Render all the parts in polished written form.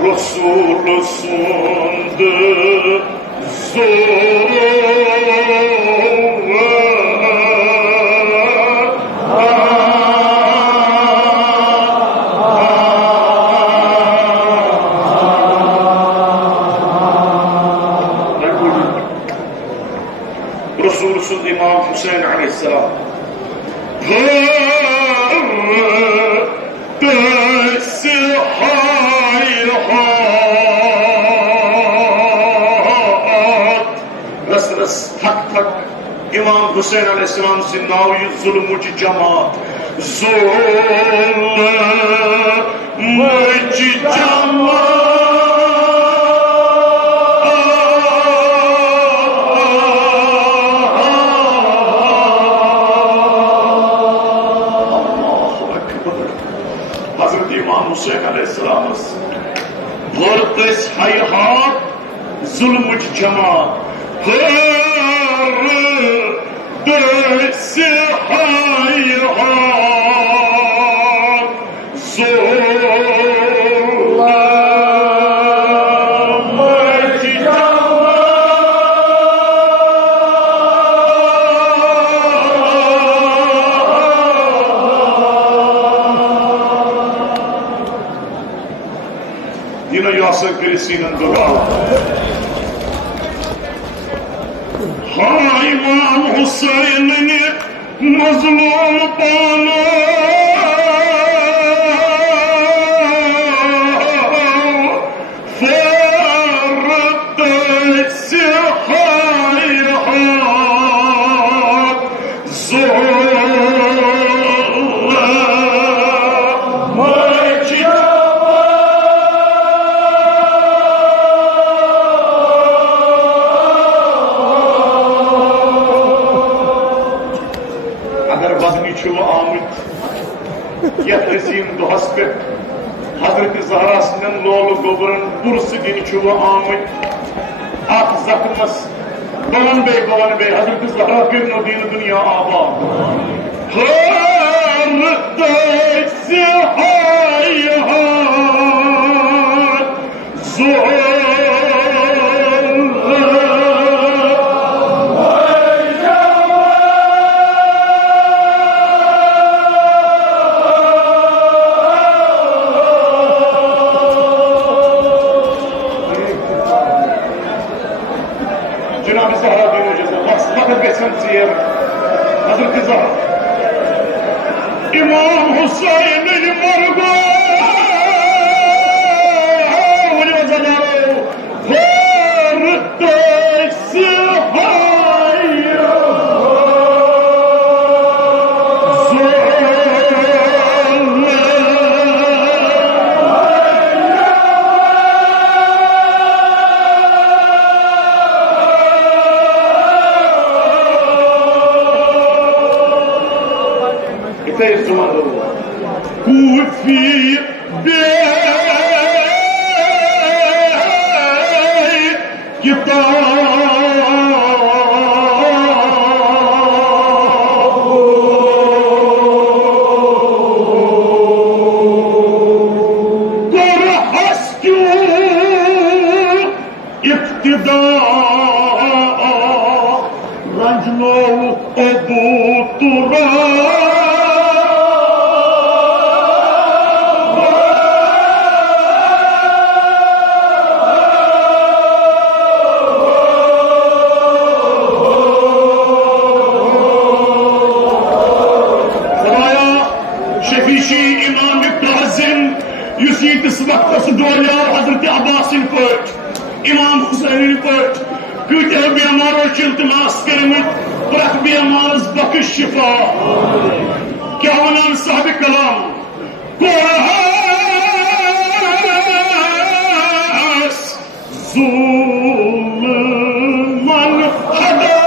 Resul sundu zoru Resulsüz İmam Hüseyin Aleyhisselam tak tak İmam Hüseyin Aleyhisselam sinnavi zulmuci cemaat zulmuci cemaat Hazreti İmam Hüseyin Aleyhisselam'ız Vırdes hayhat zulmuci cemaat Vırdes hayhat zulmuci cemaat Yine Yasin Birisi'nin dua Ha İmam Hüseyin'ini mazlum bana Ferdesi hayhat zulmuci Çuvu Ahmet Yetezim duhaspe Hazreti Zahra'sının loğlu goburun bursu dini Çuvu Ahmet Ak zakımız Bavan Bey Hazreti Zahra bir dini dünya aba Hırtesi hayhat zuhur Cenab-ı Zahra diyor hocam, bakın geçen siyer, Hazreti Zahra. İmam Hüseyin'in morgu, Ferdesi hayhat Kufi bey kitabı Kurhaskû iktidâ Ranclû Ebu Turâ Yüzüğü sıvaktası doğruyor Hazreti Abbas'ın pört, İmam Hüseyin'in pört, Güte bir amar ölçültüm askerimi, bırak bir amarız bakış şifa. Kâvanan sahibi kalam, Kurhas, zulman hada.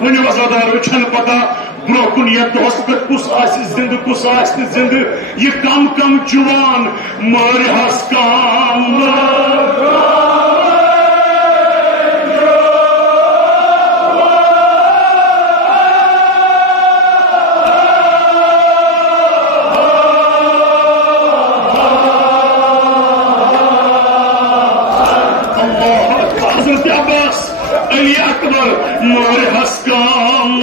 Muni vazadar uçan pata brokun ya dostluk kus aslı zindi ये कम कम जुबान मर हस्काम अली अकबर मारे हस्काम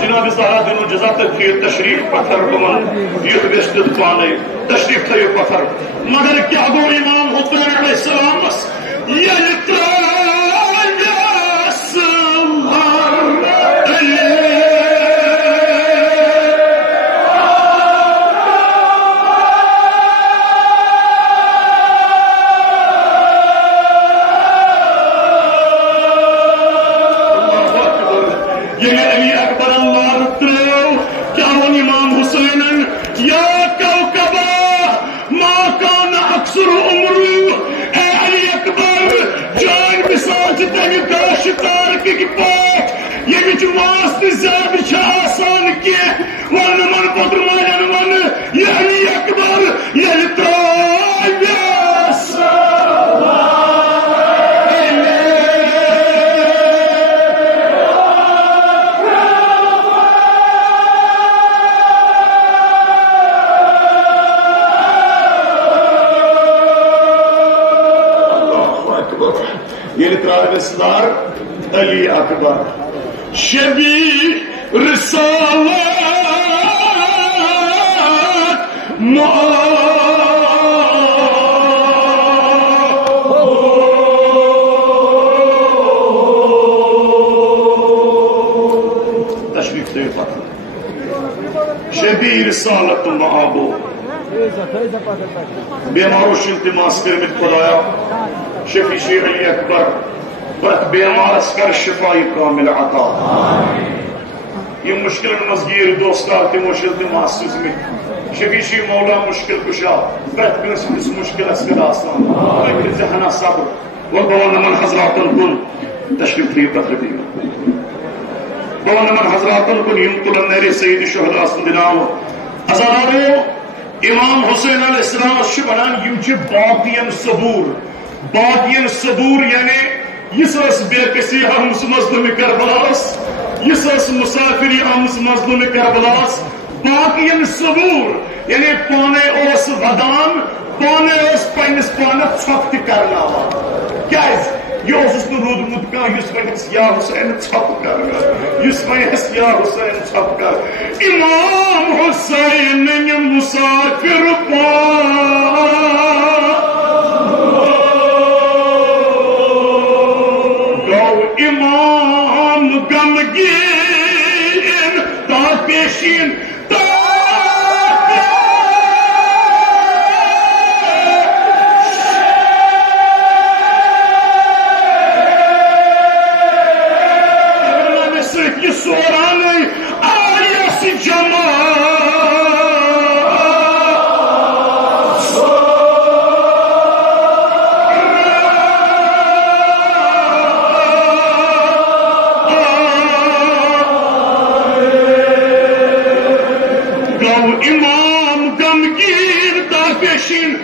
जनाब ज़हरा दिनो जज़ा तशरीफ पत्थर युद्ध पाने तशरीफ थे पत्थर मगर क्या गो इमाम हुसैन अलैहिस्सलामस अली अकबर शबी रिसालत तशरीफ से पता शबी रिसालत महाबो बेमारो इल्तिमास कर खुदाया शफी शेर अली अकबर बेमारस कर शिफाई कामिल अता ये मुश्किल मजगीर दोस्ता तमो इल्तिमास शफी मौला मुश्किल कुशा प्रत कस मुश्किल जहना सब्र वो बवन हजरातन कुन तशरीफ दी तकरीबी बवन हजरातन कुन यमतुल नरे सईद शुहदा सुनाव अज़ारो इमाम हुसैन अलैहिस्सलाम शुबनान युच बाकियन सबूर यानी यस बेकसी आमस मजलूम करबलास यस मुसाफिर आमस मजलूम करबलास बाकियन सबूर यानी पाने वदान पाने पन्नस पान छप करना क्या यह रूदमुत कह या हुसैन छप कर या हुसैन छप कर इमाम हुसैन मुसाफिर इमाम गमगीन तापेशीन ये सोरान आयस जमा इमाम गमगीर दापेशीन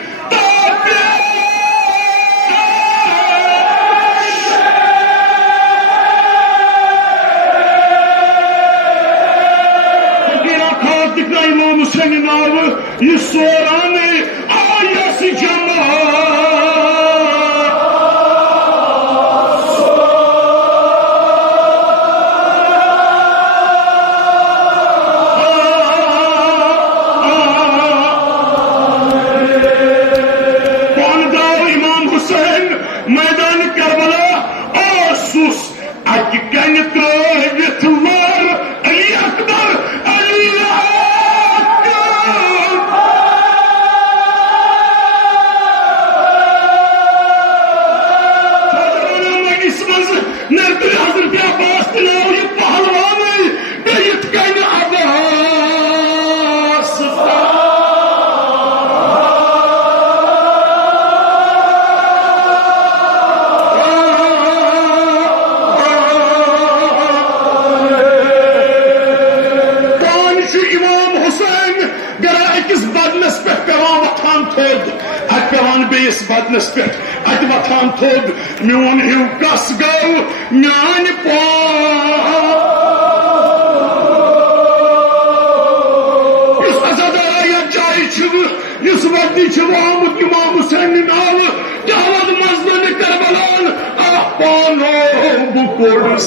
इमाम हुसैन नाव ये सोरान आयस जमा मैदान करबला आसूस अक कन त्रित मार अली अकबर अली नयस बदनस पे अत वथान थोद मोन हिव कस गो मान पा इस वक्त आमुत इमाम हुसैन नाव जहाद मजदन करबलान पानो बुकोड़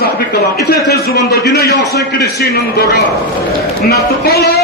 साहब कलाम इथे थे जुबंदो जिन्हें यासन कृषि नंदोगा नत